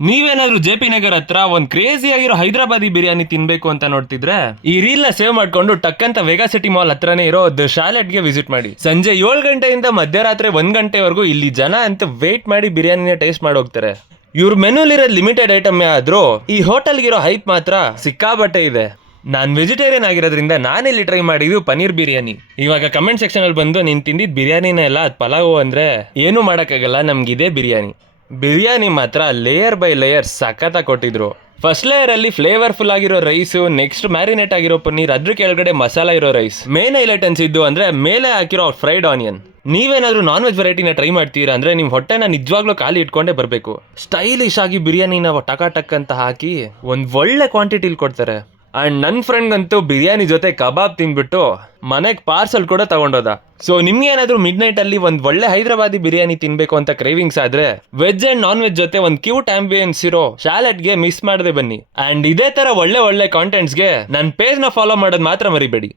ನೀವೇನಾದ್ರೂ J P Nagar ಹತ್ರ ಒಂದ್ ಕ್ರೇಜಿ ಆಗಿರೋ ಹೈದರಾಬಾದಿ ಬಿರಿಯಾನಿ ತಿನ್ಬೇಕು ಅಂತ ನೋಡ್ತಿದ್ರೆ ಈ ರೀಲ್ ನ ಸೇವ್ ಮಾಡ್ಕೊಂಡು ಟಕ್ ಅಂತ ವೆಗಾ ಸಿಟಿ ಮಾಲ್ ಹತ್ರನೇ ಇರೋ ದ ಶಾಲೆಟ್ಗೆ ವಿಸಿಟ್ ಮಾಡಿ. ಸಂಜೆ 7 ಗಂಟೆಯಿಂದ ಮಧ್ಯರಾತ್ರಿ 1 ಗಂಟೆವರೆಗೂ ಇಲ್ಲಿ ಜನ ಅಂತ ವೇಟ್ ಮಾಡಿ ಬಿರಿಯಾನಿನ ಟೇಸ್ಟ್ ಮಾಡಿ ಹೋಗ್ತಾರೆ. ಇವ್ರ ಮೆನುಲಿರೋ ಲಿಮಿಟೆಡ್ ಐಟಮ್ ಆದ್ರೂ ಈ ಹೋಟೆಲ್ಗಿರೋ ಹೈಪ್ ಮಾತ್ರ ಸಿಕ್ಕಾಬಟ್ಟೆ ಇದೆ. ನಾನ್ ವೆಜಿಟೇರಿಯನ್ ಆಗಿರೋದ್ರಿಂದ ನಾನಿಲ್ಲಿ ಟ್ರೈ ಮಾಡಿದ್ದು ಪನೀರ್ ಬಿರಿಯಾನಿ. ಇವಾಗ ಕಮೆಂಟ್ ಸೆಕ್ಷನ್ ಅಲ್ಲಿ ಬಂದು ನೀನ್ ತಿಂದಿದ್ ಬಿರಿಯಾನಿನ ಎಲ್ಲ ಅದ್ ಪಲಾವು ಅಂದ್ರೆ ಏನು ಮಾಡಕ್ಕಾಗಲ್ಲ, ನಮ್ಗಿದೆ ಬಿರಿಯಾನಿ. ಬಿರಿಯಾನಿ ಮಾತ್ರ ಲೇಯರ್ ಬೈ ಲೇಯರ್ ಸಖತ್ತಾಗಿ ಕೊಟ್ಟಿದ್ರು. ಫಸ್ಟ್ ಲೇಯರ್ ಅಲ್ಲಿ ಫ್ಲೇವರ್ಫುಲ್ ಆಗಿರೋ ರೈಸ್, ನೆಕ್ಸ್ಟ್ ಮ್ಯಾರಿನೇಟ್ ಆಗಿರೋ ಪನ್ನೀರ್, ಅದ್ರ ಕೆಳಗಡೆ ಮಸಾಲ ಇರೋ ರೈಸ್. ಮೇನ್ ಹೈಲೈಟ್ ಅನ್ಸಿದ್ದು ಅಂದ್ರೆ ಮೇಲೆ ಹಾಕಿರೋ ಫ್ರೈಡ್ ಆನಿಯನ್. ನೀವೇನಾದ್ರೂ ನಾನ್ ವೆಜ್ ವೆರೈಟಿನ ಟ್ರೈ ಮಾಡ್ತೀರಾ ಅಂದ್ರೆ ನಿಮ್ ಹೊಟ್ಟೆನ ನಿಜವಾಗ್ಲೂ ಖಾಲಿ ಇಟ್ಕೊಂಡೇ ಬರ್ಬೇಕು. ಸ್ಟೈಲಿಶ್ ಆಗಿ ಬಿರಿಯಾನಿನ ಟಕ ಟಕ್ ಅಂತ ಹಾಕಿ ಒಂದ್ ಒಳ್ಳೆ ಕ್ವಾಂಟಿಟಿಲಿ ಕೊಡ್ತಾರೆ. ಅಂಡ್ ನನ್ನ ಫ್ರೆಂಡ್ ಅಂತೂ ಬಿರಿಯಾನಿ ಜೊತೆ ಕಬಾಬ್ ತಿನ್ಬಿಟ್ಟು ಮನೆಗೆ ಪಾರ್ಸಲ್ ಕೂಡ ತಗೊಂಡೋದ. ಸೊ ನಿಮ್ಗೆ ಏನಾದ್ರೂ ಮಿಡ್ ನೈಟ್ ಅಲ್ಲಿ ಒಂದ್ ಒಳ್ಳೆ ಹೈದರಾಬಾದಿ ಬಿರಿಯಾನಿ ತಿನ್ಬೇಕು ಅಂತ ಕ್ರೇವಿಂಗ್ಸ್ ಆದ್ರೆ ವೆಜ್ ಅಂಡ್ ನಾನ್ ವೆಜ್ ಜೊತೆ ಒಂದ್ ಕ್ಯೂಟ್ ಆಂಬಿಯನ್ಸ್ ಇರೋ ಶಾಲೆಟ್ಗೆ ಮಿಸ್ ಮಾಡದೆ ಬನ್ನಿ. ಅಂಡ್ ಇದೇ ತರ ಒಳ್ಳೆ ಒಳ್ಳೆ ಕಾಂಟೆಂಟ್ಸ್ಗೆ ನನ್ನ ಪೇಜ್ ನ ಫಾಲೋ ಮಾಡೋದ್ ಮಾತ್ರ ಮರಿಬೇಡಿ.